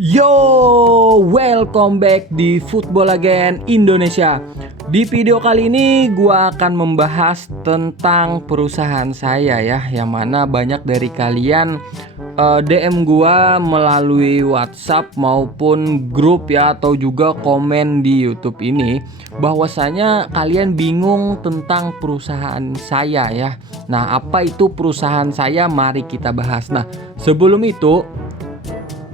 Yo, welcome back di Football Again Indonesia. Di video kali ini gua akan membahas tentang perusahaan saya ya, yang mana banyak dari kalian DM gua melalui WhatsApp maupun grup ya, atau juga komen di YouTube ini bahwasanya kalian bingung tentang perusahaan saya ya. Nah, apa itu perusahaan saya? Mari kita bahas. Nah, sebelum itu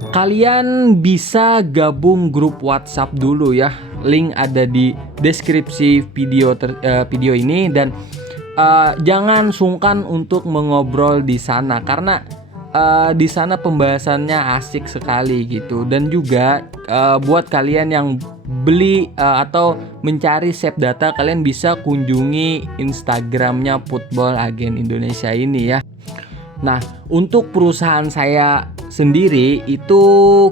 kalian bisa gabung grup WhatsApp dulu ya. Link ada di deskripsi video ini, dan jangan sungkan untuk mengobrol di sana karena di sana pembahasannya asik sekali gitu. Dan juga buat kalian yang beli atau mencari save data, kalian bisa kunjungi Instagramnya Football Again Indonesia ini ya. Nah, untuk perusahaan saya sendiri itu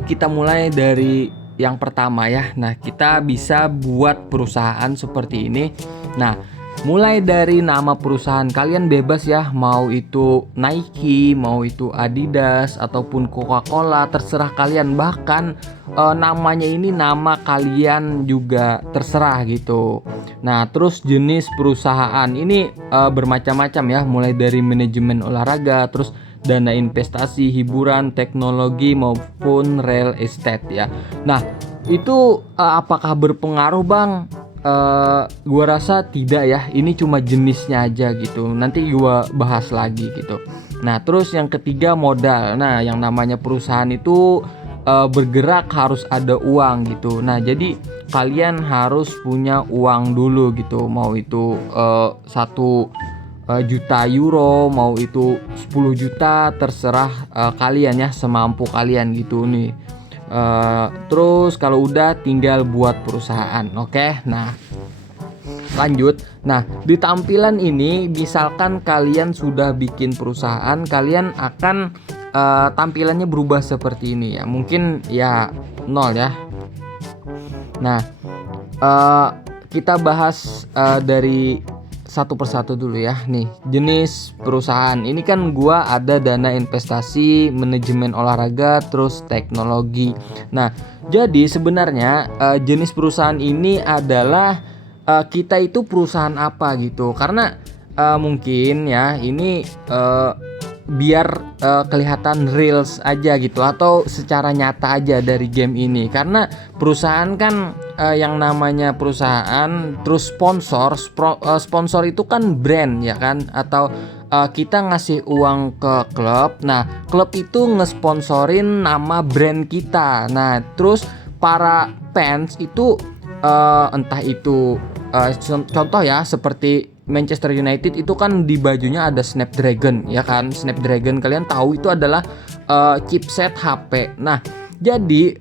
kita mulai dari yang pertama ya. Nah, kita bisa buat perusahaan seperti ini. Nah, mulai dari nama perusahaan kalian bebas ya, mau itu Nike, mau itu Adidas ataupun Coca-Cola, terserah kalian. Bahkan namanya ini nama kalian juga terserah gitu. Nah, terus jenis perusahaan ini bermacam-macam ya, mulai dari manajemen olahraga, terus dana investasi, hiburan, teknologi maupun real estate ya. Nah, itu apakah berpengaruh, Bang? Gua rasa tidak ya. Ini cuma jenisnya aja gitu. Nanti gua bahas lagi gitu. Nah, terus yang ketiga modal. Nah, yang namanya perusahaan itu bergerak harus ada uang gitu. Nah, jadi kalian harus punya uang dulu gitu. Mau itu 1 juta euro, mau itu 10 juta, terserah kalian ya, semampu kalian gitu nih. Terus kalau udah tinggal buat perusahaan. Oke, nah lanjut. Nah, di tampilan ini misalkan kalian sudah bikin perusahaan, kalian akan tampilannya berubah seperti ini ya. Mungkin ya 0 ya. Nah, kita bahas dari satu persatu dulu ya. Nih, jenis perusahaan ini kan gua ada dana investasi, manajemen olahraga, terus teknologi. Nah, jadi sebenarnya jenis perusahaan ini adalah kita itu perusahaan apa gitu. Karena mungkin ya ini biar kelihatan reals aja gitu, atau secara nyata aja dari game ini. Karena perusahaan kan yang namanya perusahaan, terus sponsor itu kan brand ya kan, atau kita ngasih uang ke klub. Nah, klub itu ngesponsorin nama brand kita. Nah, terus para fans itu entah itu contoh ya, seperti Manchester United itu kan di bajunya ada Snapdragon ya kan. Snapdragon kalian tahu itu adalah chipset HP. Nah, jadi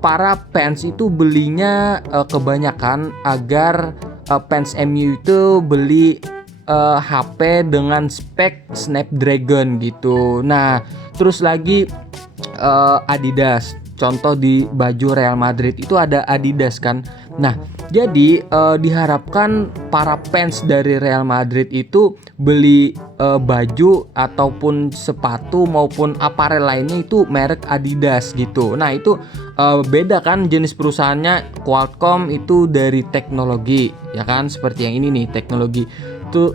para fans itu belinya kebanyakan agar fans MU itu beli HP dengan spek Snapdragon gitu. Nah, terus lagi Adidas. Contoh di baju Real Madrid itu ada Adidas kan. Nah, jadi diharapkan para fans dari Real Madrid itu beli baju ataupun sepatu maupun aparel lainnya itu merek Adidas gitu. Nah, itu beda kan jenis perusahaannya. Qualcomm itu dari teknologi ya kan, seperti yang ini nih, teknologi itu.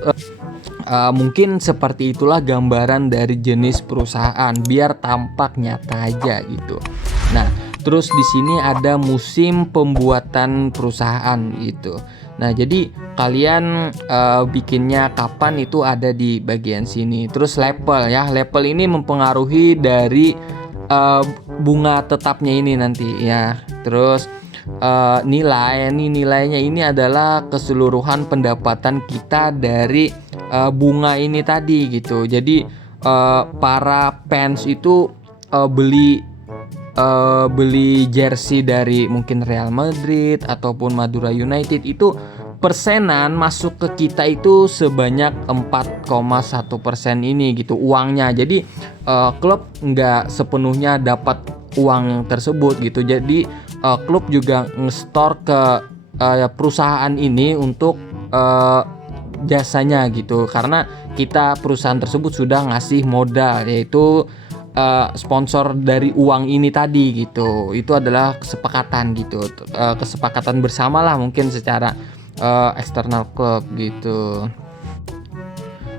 Mungkin seperti itulah gambaran dari jenis perusahaan biar tampak nyata aja gitu. Nah, terus di sini ada musim pembuatan perusahaan gitu. Nah, jadi kalian bikinnya kapan itu ada di bagian sini. Terus level ya. Level ini mempengaruhi dari bunga tetapnya ini nanti ya. Terus nilainya ini adalah keseluruhan pendapatan kita dari bunga ini tadi gitu. Jadi para fans itu beli jersey dari mungkin Real Madrid ataupun Madura United, itu persenan masuk ke kita itu sebanyak 4,1% ini gitu uangnya. Jadi klub nggak sepenuhnya dapat uang tersebut gitu. Jadi klub juga nge-store ke perusahaan ini untuk jasanya gitu, karena kita perusahaan tersebut sudah ngasih modal, yaitu sponsor dari uang ini tadi gitu. Itu adalah kesepakatan gitu, kesepakatan bersama lah mungkin secara eksternal klub gitu.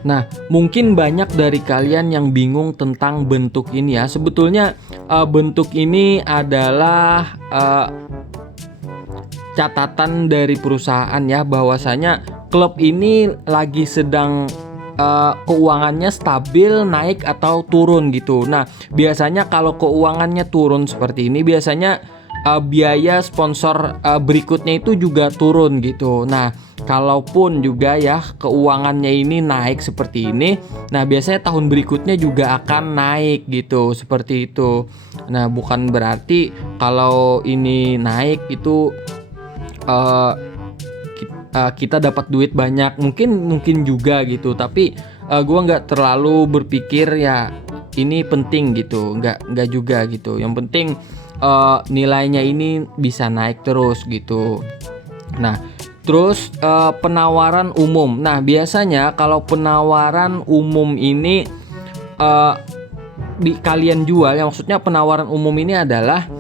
Nah, mungkin banyak dari kalian yang bingung tentang bentuk ini ya. Sebetulnya bentuk ini adalah catatan dari perusahaan ya, bahwasanya klub ini lagi sedang keuangannya stabil, naik atau turun gitu. Nah, biasanya kalau keuangannya turun seperti ini, biasanya biaya sponsor berikutnya itu juga turun gitu. Nah, kalaupun juga ya keuangannya ini naik seperti ini, nah biasanya tahun berikutnya juga akan naik gitu, seperti itu. Nah, bukan berarti kalau ini naik itu kita dapat duit banyak, mungkin juga gitu, tapi gua nggak terlalu berpikir ya ini penting gitu, nggak juga gitu. Yang penting nilainya ini bisa naik terus gitu. Nah, terus penawaran umum. Nah, biasanya kalau penawaran umum ini kalian jual, ya maksudnya penawaran umum ini adalah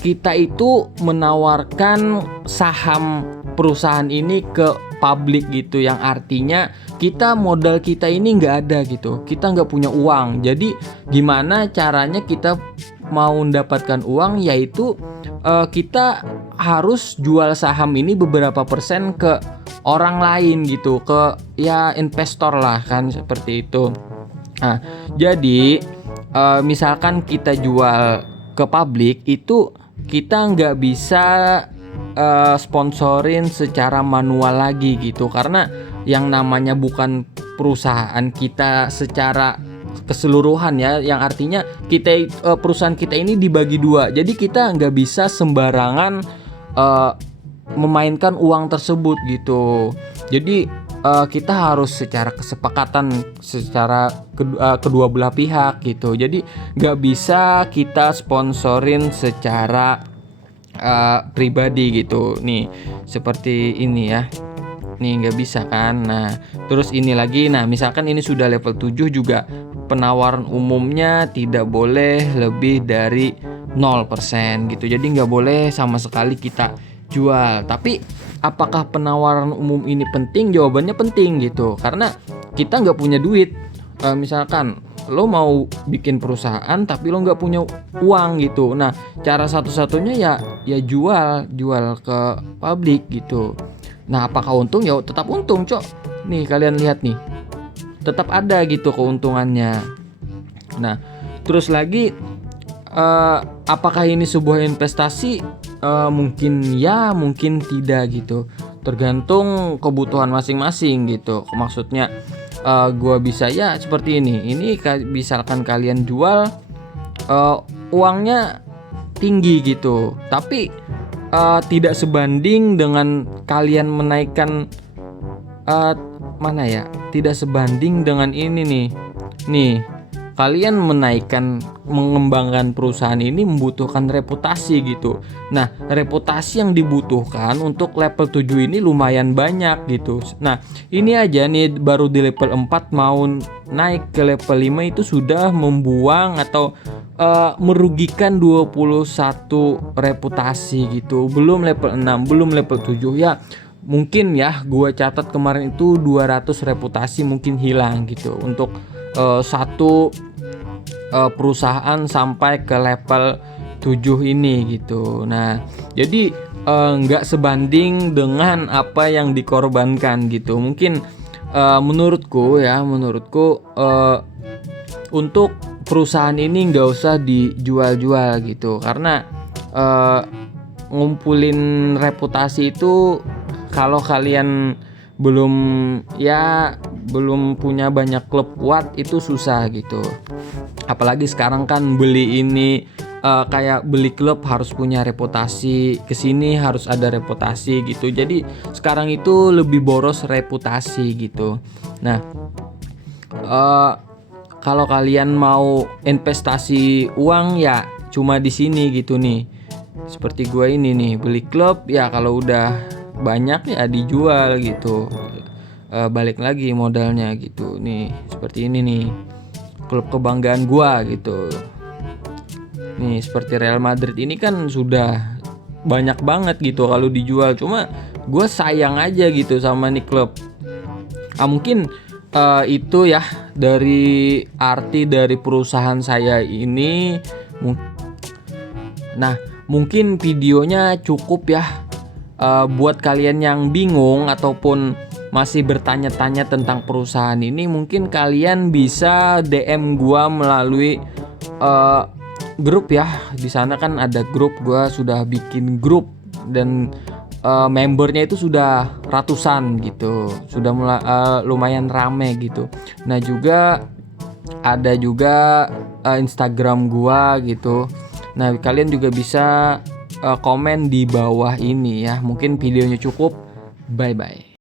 kita itu menawarkan saham perusahaan ini ke publik gitu, yang artinya kita modal kita ini nggak ada gitu, kita nggak punya uang. Jadi gimana caranya kita mau mendapatkan uang, yaitu kita harus jual saham ini beberapa persen ke orang lain gitu, ke ya investor lah kan, seperti itu. Nah, jadi misalkan kita jual ke publik itu, kita nggak bisa sponsorin secara manual lagi gitu, karena yang namanya bukan perusahaan kita secara keseluruhan ya, yang artinya kita perusahaan kita ini dibagi dua, jadi kita nggak bisa sembarangan memainkan uang tersebut gitu. Jadi kita harus secara kesepakatan secara kedua belah pihak gitu. Jadi nggak bisa kita sponsorin secara pribadi gitu. Nih seperti ini ya. Nih nggak bisa kan. Nah terus ini lagi. Nah misalkan ini sudah level 7 juga, penawaran umumnya tidak boleh lebih dari 0% gitu. Jadi nggak boleh sama sekali kita jual. Tapi apakah penawaran umum ini penting? Jawabannya penting gitu, karena kita nggak punya duit. Misalkan lo mau bikin perusahaan tapi lo nggak punya uang gitu. Nah cara satu-satunya ya jual ke publik gitu. Nah apakah untung? Ya tetap untung cok. Nih kalian lihat nih, tetap ada gitu keuntungannya. Nah terus lagi apakah ini sebuah investasi? Mungkin ya, mungkin tidak gitu, tergantung kebutuhan masing-masing gitu. Maksudnya gua bisa ya seperti ini misalkan kalian jual uangnya tinggi gitu, tapi tidak sebanding dengan kalian menaikkan tidak sebanding dengan ini nih kalian mengembangkan perusahaan ini membutuhkan reputasi gitu. Nah, reputasi yang dibutuhkan untuk level 7 ini lumayan banyak gitu. Nah, ini aja nih baru di level 4 mau naik ke level 5 itu sudah membuang atau merugikan 21 reputasi gitu. Belum level 6, belum level 7 ya. Mungkin ya gue catat kemarin itu 200 reputasi mungkin hilang gitu untuk satu perusahaan sampai ke level 7 ini gitu. Nah jadi nggak sebanding dengan apa yang dikorbankan gitu. Mungkin menurutku untuk perusahaan ini nggak usah dijual-jual gitu, karena ngumpulin reputasi itu kalau kalian belum punya banyak klub kuat itu susah gitu. Apalagi sekarang kan beli ini kayak beli klub harus punya reputasi, kesini harus ada reputasi gitu. Jadi sekarang itu lebih boros reputasi gitu. Nah kalau kalian mau investasi uang ya cuma di sini gitu nih. Seperti gue ini nih beli klub ya, kalau udah banyak ya dijual gitu. Balik lagi modalnya gitu nih, seperti ini nih. klub kebanggaan gua gitu. Nih seperti Real Madrid ini kan sudah banyak banget gitu kalau dijual, cuma gue sayang aja gitu sama nih klub. Mungkin itu ya dari arti dari perusahaan saya ini. Nah mungkin videonya cukup ya. Buat kalian yang bingung ataupun masih bertanya-tanya tentang perusahaan ini, mungkin kalian bisa DM gua melalui grup ya. Di sana kan ada grup, gua sudah bikin grup dan membernya itu sudah ratusan gitu, sudah lumayan rame gitu. Nah juga ada juga Instagram gua gitu. Nah kalian juga bisa komen di bawah ini ya. Mungkin videonya cukup, bye bye.